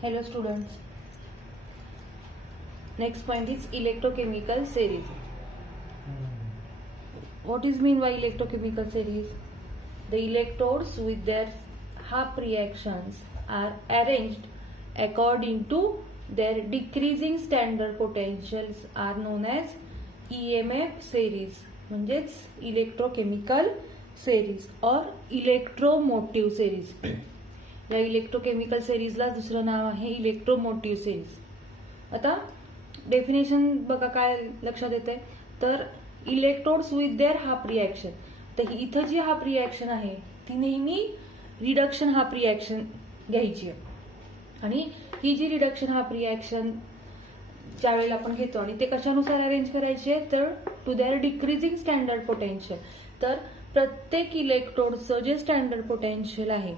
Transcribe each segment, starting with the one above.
Hello students. Next point is electrochemical series. What is mean by electrochemical series? The electrodes with their half reactions are arranged according to their decreasing standard potentials are known as EMF series. म्हणजेच electrochemical series or electromotive series. या electrochemical सिरीजला दुसरं नाव आहे electromotive series. आता definition बघा काय लक्षात येते, तर electrodes with their half reaction. तर इथं जी हाफ रिॲक्शन आहे ती नेहमी रिडक्शन हाफ रिॲक्शन घ्यायची आहे. आणि ही जी रिडक्शन हाफ रिॲक्शन ज्या वेळेला आपण घेतो आणि ते कशानुसार अरेंज करायचे, तर to their decreasing standard potential. तर प्रत्येक इलेक्ट्रोडचं जे स्टँडर्ड पोटेन्शियल आहे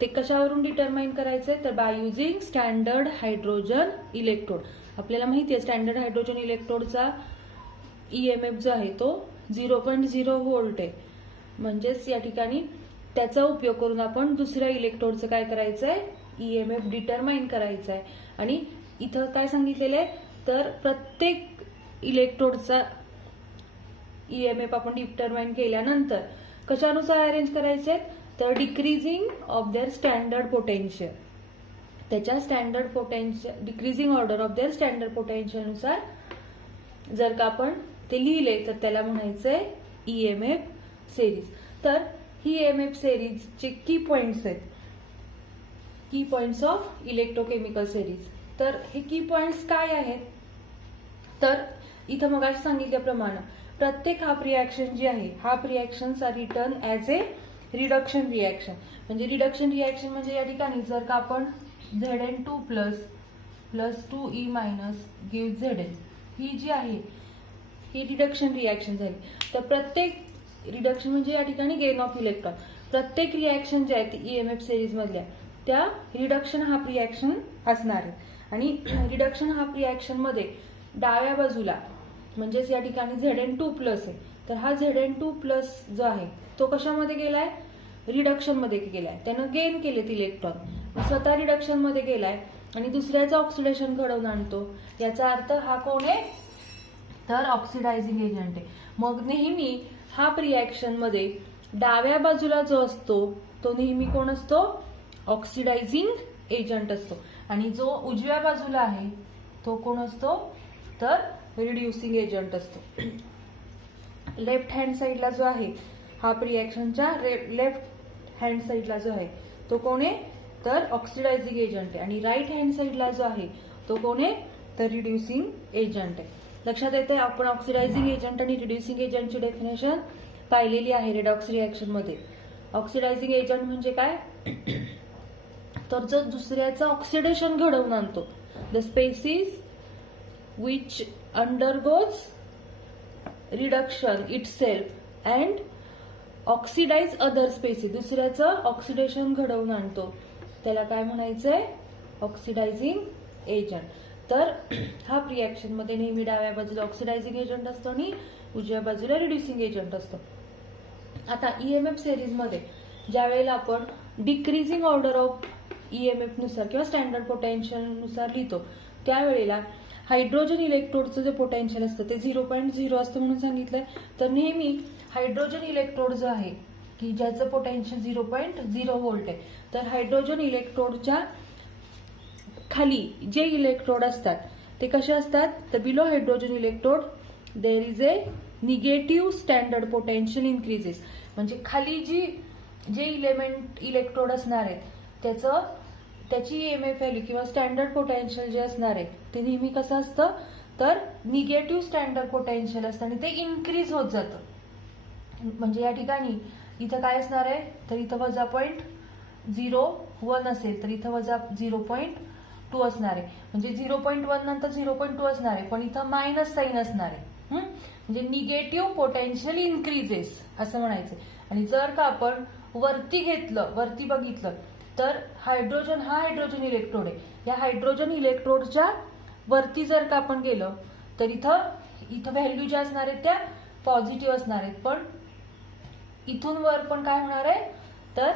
ते कशावरून डिटरमाइन करायचंय, तर by using standard hydrogen electrode. आपल्याला माहिती आहे स्टँडर्ड हायड्रोजन इलेक्ट्रोडचा ईएमएफ जो आहे तो 0.0 व्होल्ट आहे. म्हणजेच या ठिकाणी त्याचा उपयोग करून आपण दुसऱ्या इलेक्ट्रोडचं काय करायचंय, ईएमएफ डिटरमाइन करायचं आहे. आणि इथं काय सांगितलेलं आहे, तर प्रत्येक इलेक्ट्रोडचा ईएमएफ आपण डिटरमाइन केल्यानंतर कशानुसार अरेंज करायचे, तर decreasing of their standard potential. त्याच्या standard potential decreasing order of their standard potential नुसार जर का आपण ते लिहिले तर त्याला म्हणायचंय ईएमएफ सिरीज. तर ही ईएमएफ सिरीजचे की पॉइंट्स आहेत, की पॉइंट्स ऑफ इलेक्ट्रोकेमिकल सिरीज. तर हे की पॉइंट्स काय आहेत, तर इथं मग सांगितल्याप्रमाणे प्रत्येक हाफ रिॲक्शन जी आहे, half reactions are written as a reduction reaction. म्हणजे रिडक्शन रिॲक्शन म्हणजे या ठिकाणी जर का आपण Zn2 plus 2E minus give Zn ही जी आहे ही रिडक्शन रिॲक्शन झाली. तर प्रत्येक रिडक्शन म्हणजे या ठिकाणी गेन ऑफ इलेक्ट्रॉन. प्रत्येक रिॲक्शन जे आहे ती ईएमएफ सिरीज मधल्या त्या रिडक्शन हाफ रिॲक्शन असणार आहे. आणि रिडक्शन हाफ रिॲक्शन मध्ये डाव्या बाजूला म्हणजेच या ठिकाणी Zn2 प्लस आहे, तर हा Zn2 प्लस जो आहे तो कशामध्ये गेलाय, रिडक्शन मध्ये गेलाय. त्यानं गेन केलेत इलेक्ट्रॉन, स्वतः रिडक्शन मध्ये गेलाय आणि दुसऱ्याचं ऑक्सिडेशन घडवून आणतो. याचा अर्थ हा कोण आहे, तर ऑक्सिडायझिंग एजंट आहे. मग नेहमी हाफ रिॲक्शन मध्ये डाव्या बाजूला जो असतो तो नेहमी कोण असतो, ऑक्सिडायझिंग एजंट असतो. आणि जो उजव्या बाजूला आहे तो कोण असतो, तर रिड्युसिंग एजंट असतो. लेफ्ट हँड साइडला जो आहे हाफ रिॲक्शनच्या लेफ्ट हँड साइडला जो आहे तो कोण आहे, तर ऑक्सिडायझिंग एजंट आहे. आणि राईट हँड साइडला जो आहे तो कोण आहे, तर रिड्युसिंग एजंट आहे. लक्षात येते आपण ऑक्सिडायझिंग एजंट आणि रिड्युसिंग एजंटची डेफिनेशन पाहिलेली आहे रेडॉक्स रिॲक्शन मध्ये. ऑक्सिडायझिंग एजंट म्हणजे काय, तर जो दुसऱ्याचं ऑक्सिडेशन घडवून आणतो. The species which undergoes reduction itself and oxidise other species. दुसऱ्याचं ऑक्सिडेशन घडवून आणतो त्याला काय म्हणायचंय, ऑक्सिडायझिंग एजंट. तर हा रिॲक्शन मध्ये नेहमी डाव्या बाजूला ऑक्सिडायझिंग एजंट असतो आणि उजव्या बाजूला रिड्युसिंग एजंट असतो. आता ईएमएफ सिरीज मध्ये ज्या वेळेला आपण डिक्रीजिंग ऑर्डर ऑफ ईएमएफ नुसार किंवा स्टँडर्ड पोटेन्शियल नुसार लिहितो, त्यावेळेला हायड्रोजन इलेक्ट्रोडचं जे पोटेन्शियल असतं ते 0.0 असतं म्हणून सांगितलंय. तर नेहमी हायड्रोजन इलेक्ट्रोड जो आहे की ज्याचं पोटेन्शियल 0.0 व्होल्ट आहे, तर हायड्रोजन इलेक्ट्रोडच्या खाली जे इलेक्ट्रोड असतात ते कसे असतात, तर below hydrogen electrode there is A negative standard potential increases. म्हणजे खाली जे इलेक्ट्रोड असणार आहेत त्याची ईएमएफ व्हॅल्यू किंवा स्टँडर्ड पोटेन्शियल जे असणार आहे ते नेहमी कसं असतं, तर निगेटिव्ह स्टँडर्ड पोटेन्शियल असतं आणि ते इन्क्रीज होत जातं. म्हणजे या ठिकाणी इथं काय असणार आहे, तर इथं -0.01 असेल तर इथं -0.2 असणार आहे. म्हणजे 0.1 नंतर 0.2 असणार आहे, पण इथं मायनस साईन असणार आहे. म्हणजे निगेटिव्ह पोटेन्शियल इन्क्रीजेस असं म्हणायचं. आणि जर का आपण वरती बघितलं तर हायड्रोजन हा हायड्रोजन इलेक्ट्रोड आहे. या हायड्रोजन इलेक्ट्रोडच्या वरती जर का आपण गेलो तर इथं व्हॅल्यू ज्या असणार आहेत त्या पॉझिटिव्ह असणार आहेत, पण इथून वर पण काय होणार आहे, तर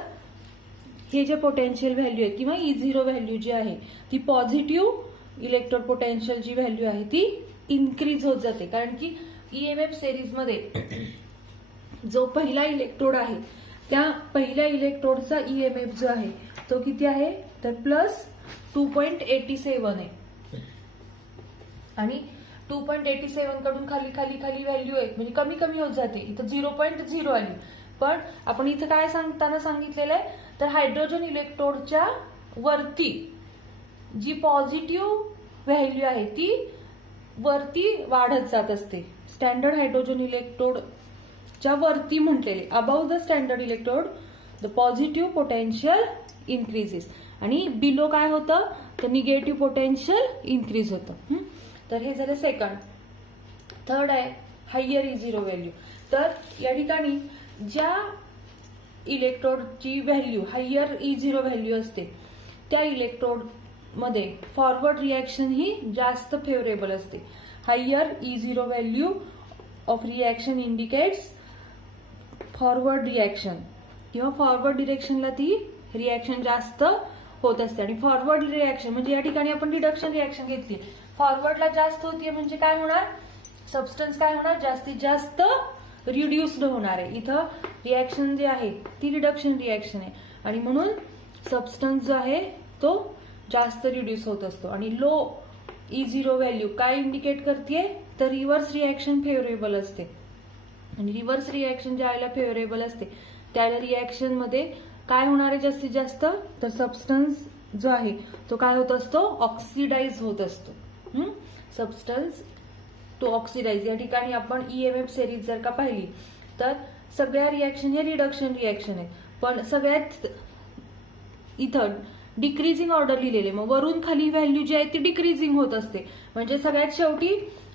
हे जे पोटेन्शियल व्हॅल्यू आहे किंवा E0 व्हॅल्यू जी आहे ती पॉझिटिव्ह इलेक्ट्रोड पोटेन्शियल जी व्हॅल्यू आहे ती इन्क्रीज होत जाते, कारण की EMF सिरीज मध्ये जो पहिला इलेक्ट्रोड आहे त्या पहिल्या इलेक्ट्रोडचा EMF जो आहे तो किती आहे तर प्लस 2.87 आहे आणि 2.87 कडून खाली खाली खाली व्हॅल्यू आहे म्हणजे कमी कमी होत जाते. इथं 0.0 आली, पण आपण इथं काय सांगताना सांगितलेलं आहे तर हायड्रोजन इलेक्ट्रोडच्या वरती जी पॉझिटिव्ह व्हॅल्यू आहे ती वरती वाढत जात असते. स्टँडर्ड हायड्रोजन इलेक्ट्रोडच्या वरती म्हटलेले above the standard electrode the positive potential increases आणि बिलो काय होतं तर निगेटिव्ह पोटेन्शियल इन्क्रीज होतं. तर हे झालं सेकंड. थर्ड आहे हायर E0 व्हॅल्यू. तर या ठिकाणी ज्या इलेक्ट्रोडची व्हॅल्यू हायर E0 व्हॅल्यू असते त्या इलेक्ट्रोड मध्ये फॉरवर्ड रिॲक्शन ही जास्त फेवरेबल असते. Higher E0 value of reaction indicates forward reaction किंवा फॉरवर्ड डिरेक्शनला ती रिॲक्शन जास्त होत असते. आणि फॉरवर्ड रिॲक्शन म्हणजे या ठिकाणी आपण रिडक्शन रिॲक्शन घेतली, फॉरवर्डला जास्त होतीये म्हणजे काय होणार सबस्टन्स काय होणार जास्तीत जास्त रिड्युस्ड होणार आहे. इथं रिॲक्शन जी आहे ती रिडक्शन रिॲक्शन आहे आणि म्हणून सबस्टन्स जो आहे तो जास्त रिड्यूस होत असतो. आणि लो E0 व्हॅल्यू काय इंडिकेट करते तर रिव्हर्स रिॲक्शन फेवरेबल असते आणि रिव्हर्स रिॲक्शन ज्याला फेवरेबल असते त्याला रिॲक्शन मध्ये काय होणार आहे जास्तीत जास्त तर सबस्टन्स जो आहे तो काय होत असतो ऑक्सिडाइज होत असतो. Substance to oxidise. या ठिकाणी आपण EMF सिरीज जर का पाहिली तर सगळ्या रिॲक्शन हे रिडक्शन रिॲक्शन आहे, पण सगळ्यात इथं डिक्रीजिंग ऑर्डर लिहिलेले, मग वरून खाली व्हॅल्यू जी आहे ती डिक्रीजिंग होत असते म्हणजे सगळ्यात शेवटी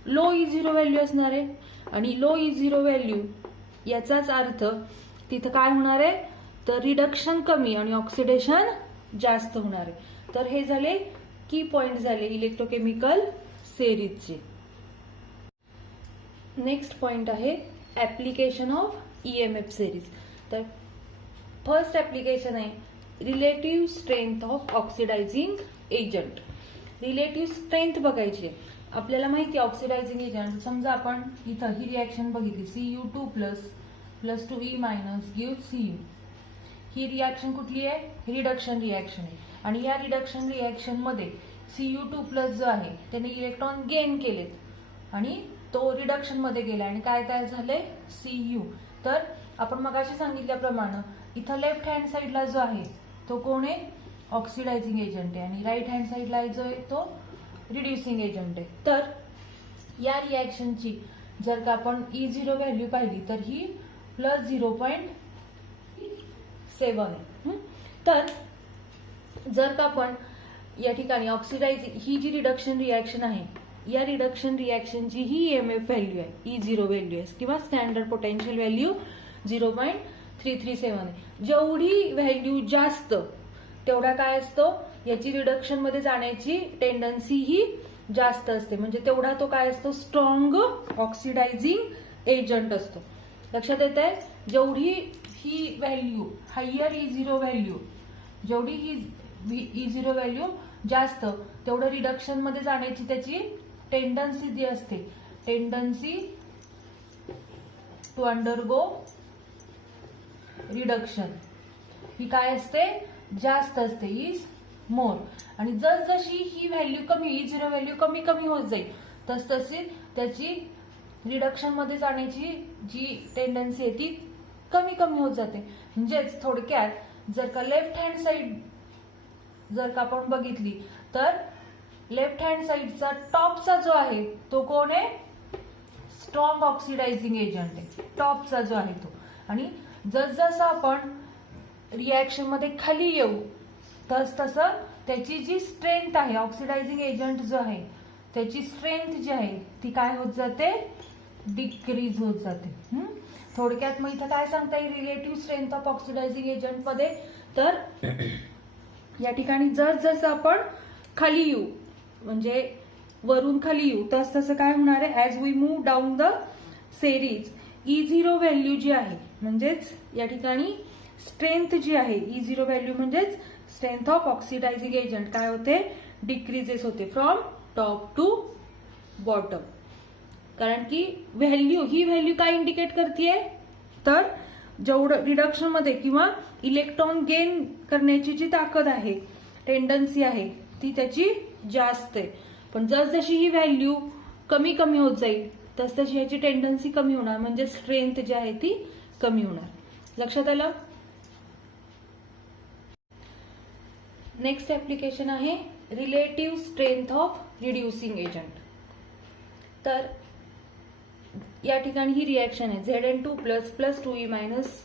लो E0 व्हॅल्यू असणार आहे आणि लो E0 व्हॅल्यू याचाच अर्थ तिथं काय होणार आहे तर रिडक्शन कमी आणि ऑक्सिडेशन जास्त होणार आहे. तर हे झाले की पॉइंट झाले इलेक्ट्रोकेमिकल सिरीजचे. नेक्स्ट पॉइंट आहे ऍप्लिकेशन ऑफ EMF सिरीज. तर फर्स्ट ऍप्लिकेशन आहे relative strength of oxidising agent. Relative strength बघायची आहे आपल्याला माहिती आहे ऑक्सिडायझिंग एजंट. समजा आपण इथं ही रिॲक्शन बघितली Cu2 plus 2E minus give Cu. ही रिॲक्शन कुठली आहे रिडक्शन रिॲक्शन आहे आणि या रिडक्शन रिॲक्शन मध्ये Cu2 प्लस जो आहे त्याने इलेक्ट्रॉन गेन केलेत आणि तो रिडक्शन मध्ये गेला आणि काय तयार झाले Cu. तर आपण मगाशी सांगितल्याप्रमाणे इथं लेफ्ट हँड साइडला जो आहे तो कोण आहे ऑक्सिडायझिंग एजंट आहे आणि राईट हँड साइडला जो आहे तो रिड्युसिंग एजंट आहे. तर या रिॲक्शनची जर का आपण E0 व्हॅल्यू पाहिली तर ही प्लस 0.7 आहे. तर जर का आपण या ठिकाणी ऑक्सिडायझिंग ही जी रिडक्शन रिॲक्शन आहे या रिडक्शन रिॲक्शनची ही EMF व्हॅल्यू आहे E0 व्हॅल्यू आहे किंवा स्टँडर्ड पोटेन्शियल व्हॅल्यू 0.337 आहे. जेवढी व्हॅल्यू जास्त तेवढा काय असतो याची रिडक्शन मध्ये जाण्याची टेंडन्सी ही जास्त असते म्हणजे तेवढा तो काय असतो स्ट्रॉंग ऑक्सिडायझिंग एजंट असतो. लक्षात येत आहे जेवढी ही व्हॅल्यू हायर E0 व्हॅल्यू जेवढी ही E0 व्हॅल्यू जास्त तेवढं रिडक्शन मध्ये जाण्याची त्याची टेंडन्सी जी असते टेंडन्सी टू अंडरगो रिडक्शन ही काय असते जास्त असते इज मोर. आणि जसजशी ही व्हॅल्यू कमी E0 व्हॅल्यू कमी कमी होत जाईल तसतशी त्याची रिडक्शन मध्ये जाण्याची जी टेंडन्सी आहे ती कमी कमी होत जाते. म्हणजेच थोडक्यात जर का लेफ्ट हँड साइड जर का आपण बघितली तर लेफ्ट हँड साइडचा टॉपचा जो आहे तो कोण आहे स्ट्रॉंग ऑक्सिडायझिंग एजंट आहे टॉपचा जो आहे तो. आणि जसजसं आपण रिॲक्शन मध्ये खाली येऊ तसं त्याची जी स्ट्रेंथ आहे ऑक्सिडायझिंग एजंट जो आहे त्याची स्ट्रेंथ जी आहे ती काय होत जाते डिक्रीज होत जाते. थोडक्यात मग इथं काय सांगता येईल relative strength of oxidising agent मध्ये तर या ठिकाणी जसं आपण खाली येऊ म्हणजे वरून खाली येऊ तसं काय होणार आहे as we move down the series E0 value जी आहे म्हणजेच या ठिकाणी स्ट्रेंथ जी आहे E0 व्हॅल्यू म्हणजेच स्ट्रेंथ ऑफ ऑक्सिडायझिंग एजंट काय होते, डिक्रीजेस होते फ्रॉम टॉप टू बॉटम. कारण की ही व्हॅल्यू काय इंडिकेट करतेय, तर जेवढं रिडक्शन मध्ये किंवा इलेक्ट्रॉन गेन करण्याची जी ताकद आहे, टेंडन्सी आहे, ती त्याची जास्त आहे. पण जसजशी ही व्हॅल्यू कमी कमी होत जाईल तसतशी याची टेंडन्सी कमी होणार, म्हणजे स्ट्रेंथ जी आहे ती कमी होणार. लक्षात आलं. नेक्स्ट ऍप्लिकेशन आहे relative strength of reducing agent. तर या ठिकाणी ही रिएक्शन आहे Zn2 plus 2E minus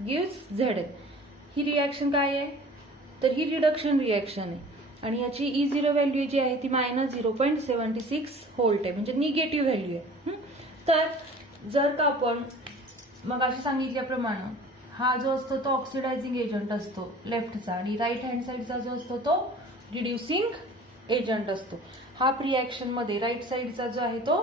gives Zn. ही रिएक्शन काय आहे, तर ही रिडक्शन रिएक्शन आहे आणि याची E0 व्हॅल्यू जी आहे ती -0.76 व्होल्ट आहे, म्हणजे निगेटिव्ह व्हॅल्यू आहे. तर जर का आपण मग अशी सांगितल्याप्रमाणे हा जो असतो तो ऑक्सिडायझिंग एजंट असतो लेफ्टचा आणि राईट हँड साइडचा जो असतो तो रिड्युसिंग एजंट असतो. हाफ रिएक्शन मध्ये राईट साइडचा जो आहे तो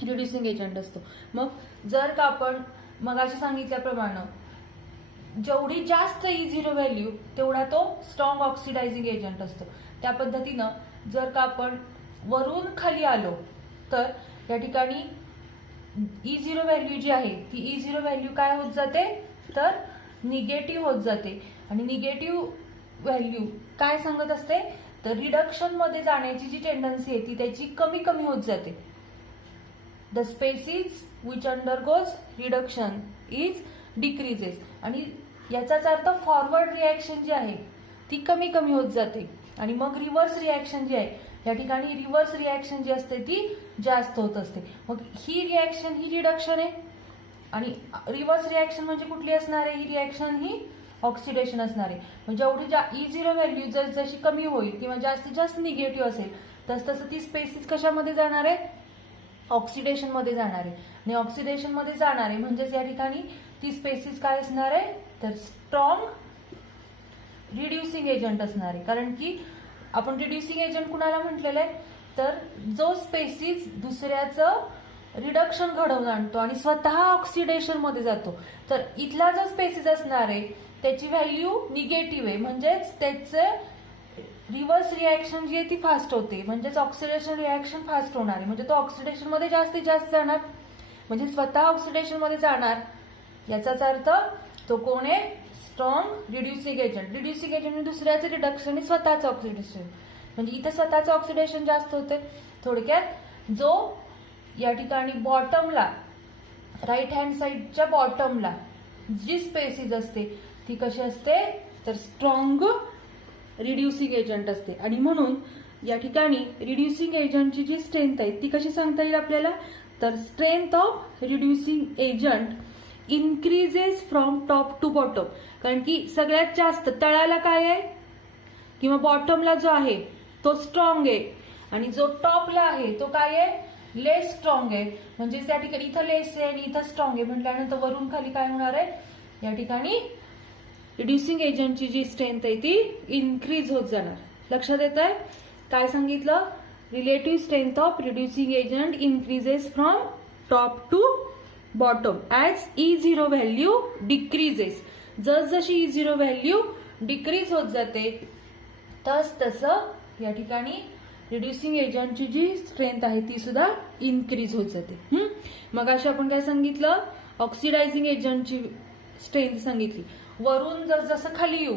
रिड्युसिंग एजंट असतो. मग जर का आपण मग अशी सांगितल्याप्रमाणे जेवढी जास्त E0 व्हॅल्यू तेवढा तो स्ट्रॉंग ऑक्सिडायझिंग एजंट असतो. त्या पद्धतीनं जर का आपण वरून खाली आलो तर या ठिकाणी E0 व्हॅल्यू जी आहे ती E0 व्हॅल्यू काय होत जाते, तर निगेटिव्ह होत जाते. आणि निगेटिव्ह व्हॅल्यू काय सांगत असते, तर रिडक्शन मध्ये जाण्याची जी टेंडन्सी आहे ती त्याची कमी कमी होत जाते. The species which undergoes reduction is decreases. आणि याचाच अर्थ फॉरवर्ड रिएक्शन जी आहे ती कमी कमी होत जाते आणि मग रिव्हर्स रिएक्शन जी आहे या ठिकाणी रिव्हर्स रिएक्शन जी असते ती जास्त होत असते. मग ही रिएक्शन ही रिडक्शन आहे आणि रिव्हर्स रिएक्शन म्हणजे कुठली असणार आहे, ही रिएक्शन ही ऑक्सिडेशन असणार आहे. म्हणजे जेवढी E0 व्हॅल्यू जशी कमी होईल किंवा जास्तीत जास्त निगेटिव्ह असेल तसं ती स्पेसिस कशामध्ये जाणार आहे, ऑक्सिडेशन मध्ये जाणार आहे. आणि ऑक्सिडेशन मध्ये जाणार आहे म्हणजेच या ठिकाणी ती स्पेसिस काय असणार आहे, तर स्ट्रॉंग रिड्युसिंग एजंट असणार आहे. कारण की आपण रिड्युसिंग एजंट कुणाला म्हटलेलं आहे, तर जो स्पेसिस दुसऱ्याचं रिडक्शन घडवून आणतो आणि स्वतः ऑक्सिडेशन मध्ये जातो. तर इथला जो स्पेसिस असणार आहे त्याची व्हॅल्यू निगेटिव्ह आहे, म्हणजेच त्याचे रिव्हर्स रिएक्शन जी आहे ती फास्ट होते, म्हणजेच ऑक्सिडेशन रिएक्शन फास्ट होणार आहे. म्हणजे तो ऑक्सिडेशन मध्ये जास्तीत जास्त जाणार, म्हणजे स्वतः ऑक्सिडेशन मध्ये जाणार. याचाच अर्थ तो कोण आहे, strong reducing agent. Reducing agent दुसऱ्याचं रिडक्शन आणि स्वतःचं ऑक्सिडेशन, म्हणजे इथे स्वतःचं ऑक्सिडेशन जास्त होते. थोडक्यात जो या ठिकाणी बॉटमला राईट हँड साइडच्या बॉटमला जी स्पेसिस असते ती कशी असते, तर स्ट्रॉंग रिड्युसिंग एजंट असते. आणि म्हणून या ठिकाणी रिड्युसिंग एजंटची जी स्ट्रेंथ आहे ती कशी सांगता येईल आपल्याला, तर strength of reducing agent increases from top to bottom. कारण की सगळ्यात जास्त तळाला काय आहे किंवा बॉटमला जो आहे तो स्ट्रॉंग आहे आणि जो टॉपला आहे तो काय आहे, लेस स्ट्रॉंग आहे. म्हणजे त्या ठिकाणी इथं लेस आहे आणि इथं स्ट्रॉंग आहे म्हटल्यानंतर वरून खाली काय होणार आहे, या ठिकाणी रिड्युसिंग एजंटची जी स्ट्रेंथ आहे ती इन्क्रीज होत जाणार. लक्षात येत आहे काय सांगितलं, relative strength of reducing agent increases from top to bottom as E0 value decreases. जसजशी E0 व्हॅल्यू डिक्रीज होत जाते तसं या ठिकाणी रिड्युसिंग एजंटची जी स्ट्रेंथ आहे ती सुद्धा इन्क्रीज होत जाते. मग अशी आपण काय सांगितलं, ऑक्सिडायझिंग एजंटची स्ट्रेंथ सांगितली. वरून जसं खाली येऊ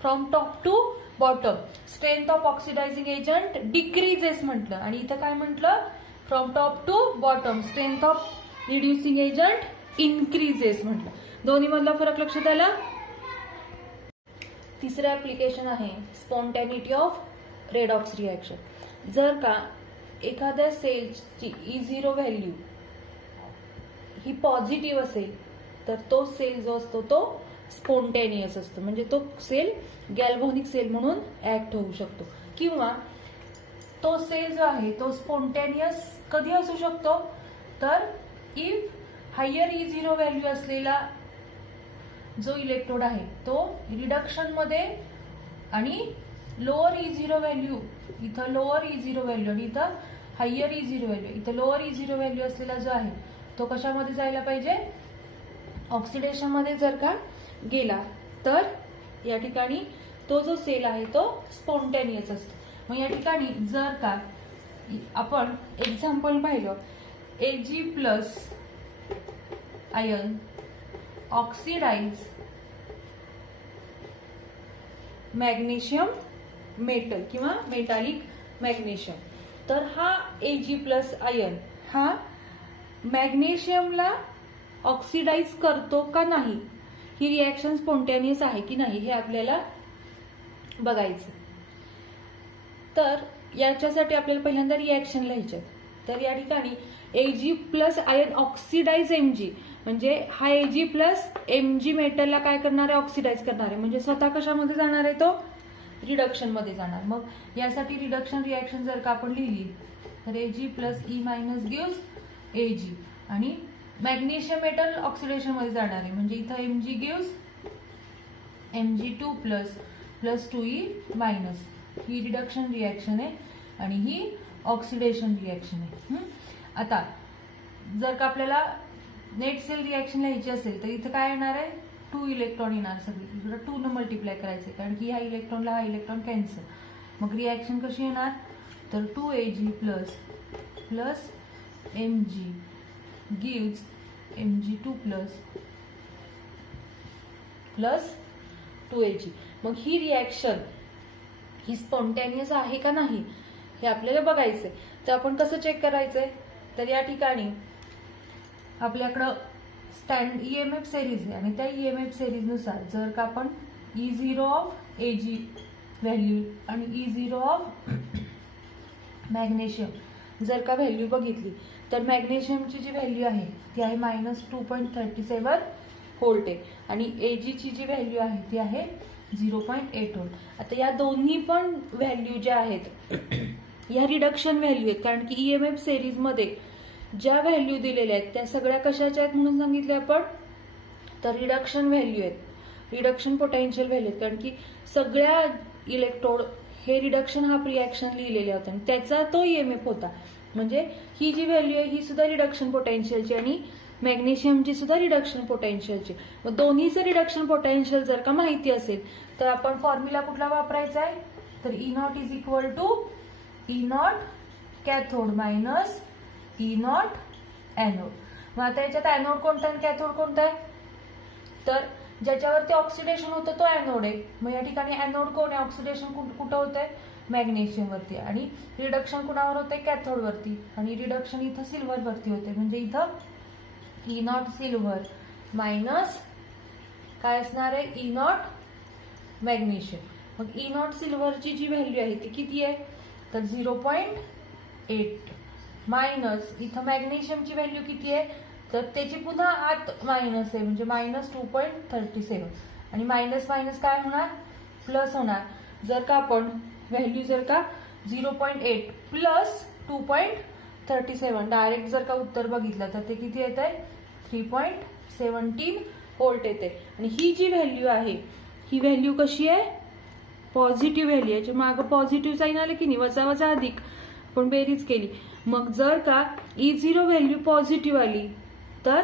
from top to bottom strength of oxidising agent decreases म्हटलं आणि इथं काय म्हटलं, from top to bottom strength of reducing agent increases म्हटलं. दोन्ही मधला फरक लक्षात आला. तिसरं ऍप्लिकेशन आहे स्पॉन्टॅनिटी ऑफ रेडॉक्स रिएक्शन. जर का एखाद्या सेलची E0 व्हॅल्यू ही पॉझिटिव्ह असेल तर तो सेल जो असतो तो स्पॉन्टेनियस असतो, म्हणजे तो सेल गॅल्व्हॅनिक सेल म्हणून ऍक्ट होऊ शकतो. किंवा तो सेल जो आहे तो स्पॉन्टेनियस कधी असू शकतो, तर इफ हायर E0 व्हॅल्यू असलेला जो इलेक्ट्रोड आहे तो रिडक्शन मध्ये आणि लोअर E0 व्हॅल्यू, इथं लोअर E0 व्हॅल्यू आणि इथं हायर E0 व्हॅल्यू, इथं लोअर E0 व्हॅल्यू असलेला जो आहे तो कशामध्ये जायला पाहिजे, ऑक्सिडेशन मध्ये. जर का गेला तर या ठिकाणी तो जो सेल आहे तो स्पॉन्टेनियस असतो. मग या ठिकाणी जर का आपण एक्झाम्पल पाहिलं, Ag plus ion oxidise magnesium metal किंवा मेटालिक मॅग्नेशियम, तर हा Ag प्लस आयन हा मॅग्नेशियमला ऑक्सिडाइज करतो का नाही, ही रिॲक्शन स्पॉन्टेनियस आहे की नाही हे आपल्याला बघायचं. तर याच्यासाठी आपल्याला पहिल्यांदा रिॲक्शन लिहायचे. तर या ठिकाणी Ag plus ion oxidise Mg, म्हणजे हा Ag प्लस Mg मेटलला काय करणार आहे, ऑक्सिडाइज करणार आहे. म्हणजे स्वतः कशामध्ये जाणार आहे, तो रिडक्शन मध्ये जाणार. मग यासाठी रिडक्शन रिॲक्शन जर का आपण लिहिली तर Ag plus E minus gives Ag, आणि मॅग्नेशियम मेटल ऑक्सिडेशन मध्ये जाणार आहे. म्हणजे इथं Mg gives Mg2 plus plus 2E minus, ही रिडक्शन रिॲक्शन आहे आणि ही ऑक्सिडेशन रिॲक्शन आहे. आता जर का आपल्याला नेट सेल रिॲक्शन लिहायची असेल तर इथं काय येणार आहे, 2 इलेक्ट्रॉन येणार. सगळी इकडे 2 न मल्टिप्लाय करायचे, कारण की ह्या इलेक्ट्रॉनला हा इलेक्ट्रॉन कॅन्सल. मग रिॲक्शन कशी येणार, तर 2Ag plus plus Mg gives Mg2 plus plus 2Ag. मग ही रिॲक्शन ही स्पॉन्टेनियस आहे का नाही हे आपल्याला बघायचंय. तर आपण कसं चेक करायचंय, तर या ठिकाणी आपल्याकडं स्टँड ईएमएफ सिरीज आहे आणि त्या ईएमएफ सिरीज नुसार जर का आपण E0 ऑफ Ag व्हॅल्यू आणि E0 ऑफ मॅग्नेशियम जर का व्हॅल्यू बघितली तर मॅग्नेशियमची जी व्हॅल्यू आहे ती आहे -2.37 व्होल्ट आहे आणि Ag ची जी व्हॅल्यू आहे ती आहे 0.8 व्होल्ट. आता या दोन्ही पण व्हॅल्यू ज्या आहेत या रिडक्शन व्हॅल्यू आहेत, कारण की ईएमएफ सिरीज मध्ये ज्या व्हॅल्यू दिलेल्या आहेत त्या सगळ्या कशाच्या आहेत म्हणून सांगितले आपण, तर रिडक्शन व्हॅल्यू आहेत, रिडक्शन पोटेन्शियल व्हॅल्यू आहेत. कारण की सगळ्या इलेक्ट्रोड हे रिडक्शन हाफ रिॲक्शन लिहिलेले होते आणि त्याचा तो ईएमएफ होता. म्हणजे ही जी व्हॅल्यू आहे ही सुद्धा रिडक्शन पोटेन्शियलची आणि मॅग्नेशियमची सुद्धा रिडक्शन पोटेन्शियलची. मग दोन्हीचं रिडक्शन पोटेन्शियल जर का माहिती असेल तर आपण फॉर्म्युला कुठला वापरायचा आहे, तर E0 is equal to E0 cathode minus E0 anode. मग आता याच्यात एनोड कोणता आणि कॅथोड कोणता आहे, तर ज्याच्यावरती ऑक्सिडेशन होतं तो एनोड आहे. मग या ठिकाणी एनोड कोण आहे, ऑक्सिडेशन कुठं होतंय, मॅग्नेशियम वरती, आणि रिडक्शन कुणावर होते, कॅथोड वरती, आणि रिडक्शन इथं सिल्वर वरती होते. म्हणजे इथं E0 सिल्वर मायनस काय असणार आहे, E0 मॅग्नेशियम. मग E0 सिल्वरची जी व्हॅल्यू आहे ती किती आहे, तर 0.8 मायनस इथं मॅग्नेशियमची व्हॅल्यू किती आहे, तर त्याची पुन्हा आत मायनस आहे म्हणजे -2.37 आणि मायनस मायनस काय होणार, प्लस होणार. जर का आपण व्हॅल्यू जर का 0.8 प्लस 2.37 डायरेक्ट जर का उत्तर बघितलं तर ते किती येत आहे, 3.17 व्होल्ट येते. आणि ही जी व्हॅल्यू आहे ही व्हॅल्यू कशी आहे, पॉझिटिव्ह व्हॅल्यू. याच्या मागं पॉझिटिव्ह साईन आलं की नाही, वजा वजा अधिक पण बेरीज केली. मग जर का E0 व्हॅल्यू पॉझिटिव्ह आली तर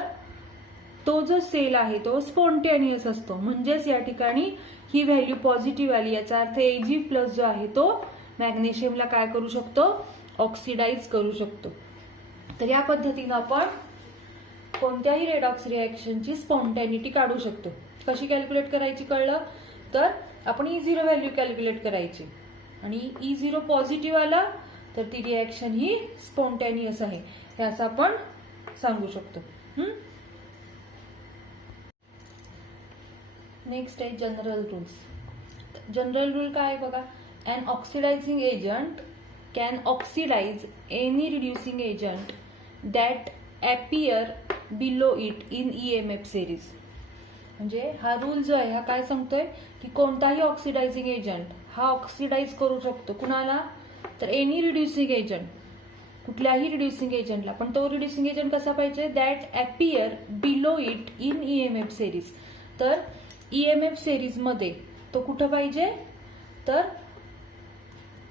तो जो सेल आहे तो स्पॉन्टेनियस असतो. म्हणजेच या ठिकाणी ही व्हॅल्यू पॉझिटिव्ह आली याचा अर्थ Ag प्लस जो आहे तो मॅग्नेशियमला काय करू शकतो, ऑक्सिडाइज करू शकतो. तर या पद्धतीनं आपण कोणत्याही रेडॉक्स रिॲक्शनची स्पॉन्टॅनिटी काढू शकतो. कशी कॅल्क्युलेट करायची कळलं, तर आपण E0 व्हॅल्यू कॅल्क्युलेट करायची आणि E0 पॉझिटिव्ह आला तर ती रिॲक्शन ही स्पॉन्टॅनियस आहे हे असं आपण सांगू शकतो. नेक्स्ट आहे जनरल रूल्स. जनरल रूल काय आहे बघा, an oxidizing agent can oxidise any reducing agent that appear below it in EMF series. म्हणजे हा रूल जो आहे हा काय सांगतोय की कोणताही ऑक्सिडायझिंग एजंट हा ऑक्सिडाइज करू शकतो कुणाला, तर एनी रिड्युसिंग एजंट, कुठल्याही रिड्युसिंग एजंटला. पण तो रिड्युसिंग एजंट कसा पाहिजे, that appear below it in EMF series. तर EMF series मध्ये तो कुठं पाहिजे, तर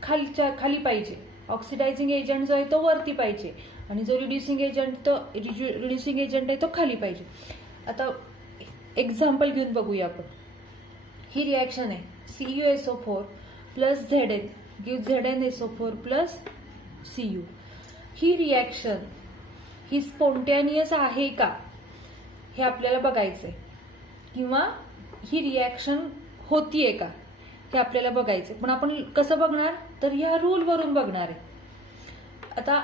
खाली पाहिजे. ऑक्सिडायझिंग एजंट जो आहे तो वरती पाहिजे आणि जो रिड्युसिंग एजंट आहे तो खाली पाहिजे. आता एक्झाम्पल घेऊन बघूया आपण. ही रिॲक्शन आहे CuSO4 plus Zn give ZnSO4 plus Cu. ही रिॲक्शन ही स्पॉन्टेनियस आहे का हे आपल्याला बघायचंय, किंवा ही रिॲक्शन होतीये का हे आपल्याला बघायचंय. पण आपण कसं बघणार, तर ह्या रूल वरून बघणार आहे. आता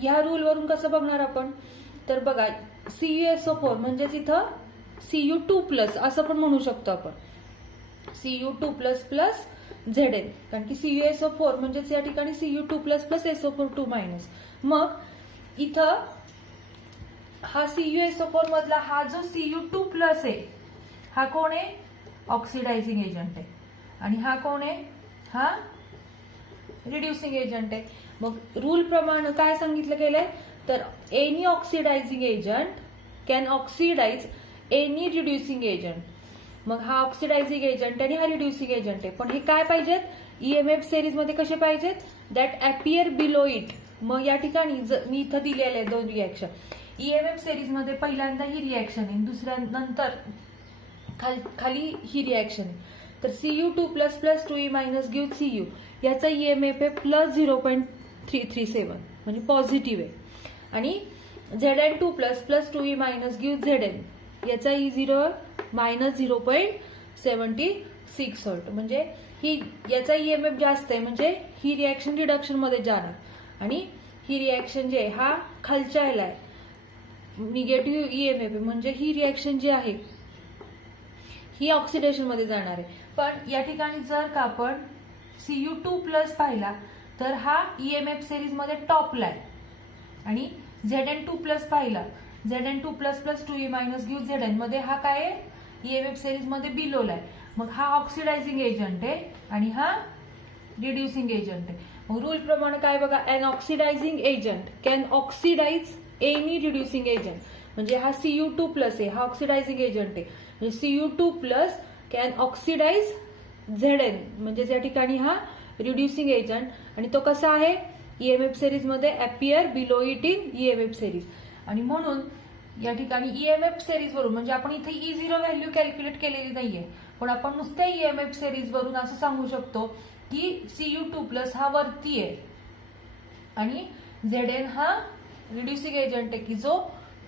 ह्या रूल वरून कसं बघणार आपण, तर बघा CuSO4 म्हणजेच इथं Cu2 प्लस असं पण म्हणू शकतो आपण, Cu2 प्लस प्लस Zn, कारण की CuSO4 म्हणजेच या ठिकाणी Cu2 plus plus SO4 minus. मग इथं हा CuSO4 मधला हा जो Cu2 प्लस आहे हा कोण आहे, ऑक्सिडायझिंग एजंट आहे, आणि हा कोण आहे, हा रिड्युसिंग एजंट आहे. मग रूल प्रमाणे काय सांगितलं गेलंय, तर any oxidising agent can oxidise any reducing agent. मग हा ऑक्सिडायझिंग एजंट आणि हा रिड्युसिंग एजंट आहे, पण हे काय पाहिजेत, EMF सिरीज मध्ये कसे पाहिजेत, दॅट अपियर बिलो इट. मग या ठिकाणी मी इथं दिलेले आहे दोन रिॲक्शन. EMF सिरीज मध्ये पहिल्यांदा ही रिॲक्शन आहे, दुसऱ्या नंतर खाली ही रिॲक्शन आहे. तर Cu2 plus plus 2e minus give Cu, याचा EMF आहे प्लस 0.337 म्हणजे पॉझिटिव्ह आहे. आणि Zn2 plus plus 2e minus give Zn, याचा E0 मायनस 0.76 व्होल्ट. म्हणजे ही याचा EMF जास्त आहे, म्हणजे ही रिॲक्शन रिडक्शन मध्ये जाणार, आणि ही रिॲक्शन जे आहे हा खालच्या ह्याला आहे, निगेटिव्ह EMF आहे, म्हणजे ही रिॲक्शन जी आहे ही ऑक्सिडेशन मध्ये जाणार आहे. पण या ठिकाणी जर का आपण Cu2 प्लस पाहिला तर हा EMF सिरीज मध्ये टॉपला आहे, आणि Zn2 प्लस पाहिला, Zn2 plus plus 2e minus give Zn मध्ये हा काय आहे, EMF सिरीज मध्ये बिलोला आहे. मग हा ऑक्सिडायझिंग एजंट आहे आणि हा रिड्युसिंग एजंट आहे. मग रूल प्रमाणे काय बघा, an oxidising agent can oxidise any reducing agent. म्हणजे हा Cu2 प्लस आहे, हा ऑक्सिडायझिंग एजंट आहे, म्हणजे Cu2 plus can oxidise Zn, म्हणजे या ठिकाणी हा रिड्युसिंग एजंट, आणि तो कसा आहे, EMF सिरीज मध्ये appear below it in EMF series. आणि म्हणून या ठिकाणी EMF सिरीज वरून, म्हणजे आपण इथे E0 व्हॅल्यू कॅल्क्युलेट केलेली नाहीये, पण आपण नुसत्या EMF सिरीज वरून असं सांगू शकतो की Cu2 प्लस हा वरती आहे आणि Zn हा रिड्युसिंग एजंट आहे की जो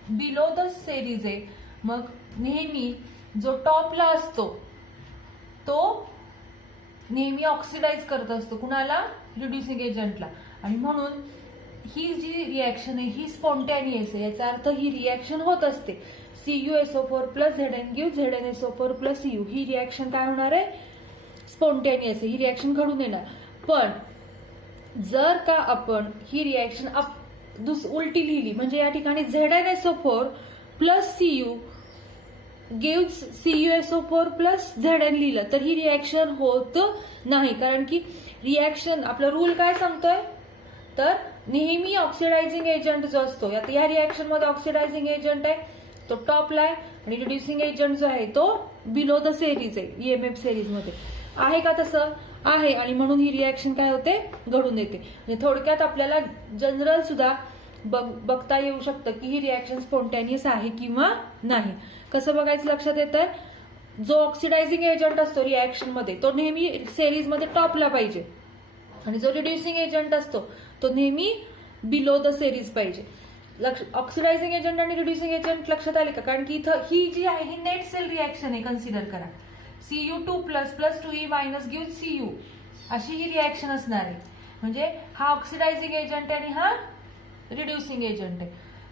बिलो द सिरीज आहे. मग नेहमी जो टॉपला असतो तो नेहमी ऑक्सिडाइज करत असतो कुणाला, रिड्युसिंग एजंटला. आणि म्हणून ही जी रिॲक्शन आहे ही स्पॉन्टेनियस आहे, याचा अर्थ ही रिॲक्शन होत असते. CuSO4 plus Zn give ZnSO4 plus Cu. ही रिॲक्शन काय होणार आहे, स्पॉन्टेनियस आहे, ही रिॲक्शन घडून येणार. पण जर का आपण ही रिॲक्शन उलटी लिहिली, म्हणजे या ठिकाणी ZnSO4 plus Cu give CuSO4 plus Zn लिहिलं तर ही रिॲक्शन होत नाही, कारण की रिॲक्शन आपला रूल काय सांगतोय, तर नेहमी ऑक्सिडायझिंग एजंट जो असतो, या रिॲक्शन मध्ये ऑक्सिडायझिंग एजंट आहे तो टॉपला आहे, आणि रिड्युसिंग एजंट जो आहे तो बिलो द सिरीज आहे, EMF सिरीज मध्ये आहे का, तसं आहे. आणि म्हणून ही रिॲक्शन काय होते, घडून येते. म्हणजे थोडक्यात आपल्याला जनरल सुद्धा बघता येऊ शकतं की ही रिॲक्शन स्पॉन्टेनियस आहे किंवा नाही. कसं बघायचं लक्षात येतं, जो ऑक्सिडायझिंग एजंट असतो रिॲक्शन मध्ये तो नेहमी सिरीज मध्ये टॉपला पाहिजे, आणि जो रिड्युसिंग एजंट असतो तो नेहमी बिलो द सिरीज पाहिजे. ऑक्सिडायझिंग एजंट आणि रिड्युसिंग एजंट लक्षात आले का, कारण की इथं ही जी आहे ही नेट सेल रिॲक्शन आहे, कन्सिडर करा. Cu2 plus plus 2e minus give Cu अशी ही रिॲक्शन असणार आहे, म्हणजे हा ऑक्सिडायझिंग एजंट आहे आणि हा रिड्युसिंग एजंट आहे,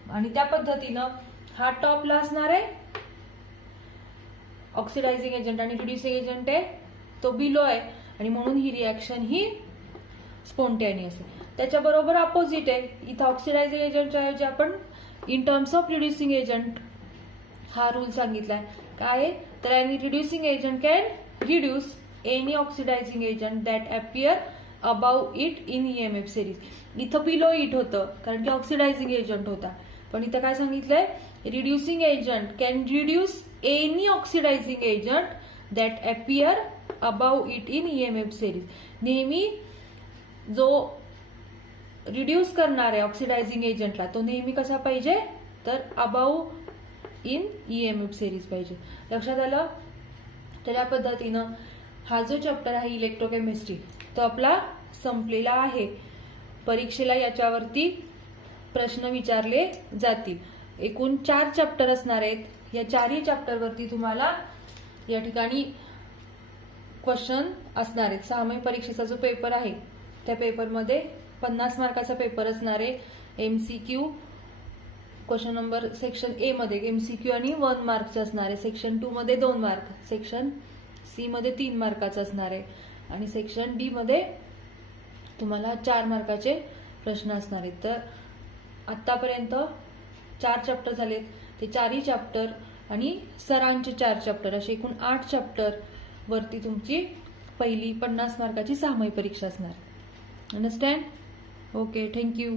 आणि त्या पद्धतीनं हा टॉपला असणार आहे ऑक्सिडायझिंग एजंट, आणि रिड्युसिंग एजंट आहे तो बिलो आहे, आणि म्हणून ही रिॲक्शन ही स्पॉन्टेनियस आहे. त्याच्याबरोबर अपोजिट आहे, इथं ऑक्सिडायझिंग एजंटच्या ऐवजी आपण in terms of reducing agent हा रूल सांगितलाय. काय, तर any reducing agent can reduce any oxidizing agent that appear above it in EMF series. इथं बिलो इट होतं कारण की ऑक्सिडायझिंग एजंट होता, पण इथं काय सांगितलंय, reducing agent can reduce any oxidizing agent that appear above it in EMF series. नेहमी जो रिड्यूस करणार आहे ऑक्सिडायझिंग एजंटला तो नेहमी कसा पाहिजे, तर अबाव इन EMF सिरीज पाहिजे. लक्षात आलं? तर या पद्धतीनं हा जो चॅप्टर आहे इलेक्ट्रोकेमिस्ट्री तो आपला संपलेला आहे. परीक्षेला याच्यावरती प्रश्न विचारले जातील. एकूण 4 चॅप्टर असणार आहेत. या 4ही चॅप्टरवरती तुम्हाला या ठिकाणी क्वेश्चन असणार आहेत. 6 महिने परीक्षेचा जो पेपर आहे त्या पेपरमध्ये 50 मार्काचा पेपर असणार आहे. MCQ question number section A मध्ये MCQ आणि 1 मार्कचा असणार आहे. सेक्शन 2 मध्ये 2 मार्क, सेक्शन सी मध्ये 3 मार्काचा असणार आहे आणि सेक्शन डी मध्ये तुम्हाला 4 मार्काचे प्रश्न असणार आहेत. तर आतापर्यंत 4 चॅप्टर झालेत. ते 4ही चॅप्टर आणि सरांचे 4 चॅप्टर असे एकूण 8 चॅप्टर वरती तुमची पहिली 50 मार्काची 6 महिने परीक्षा असणार. अंडरस्टँड? Okay, thank you.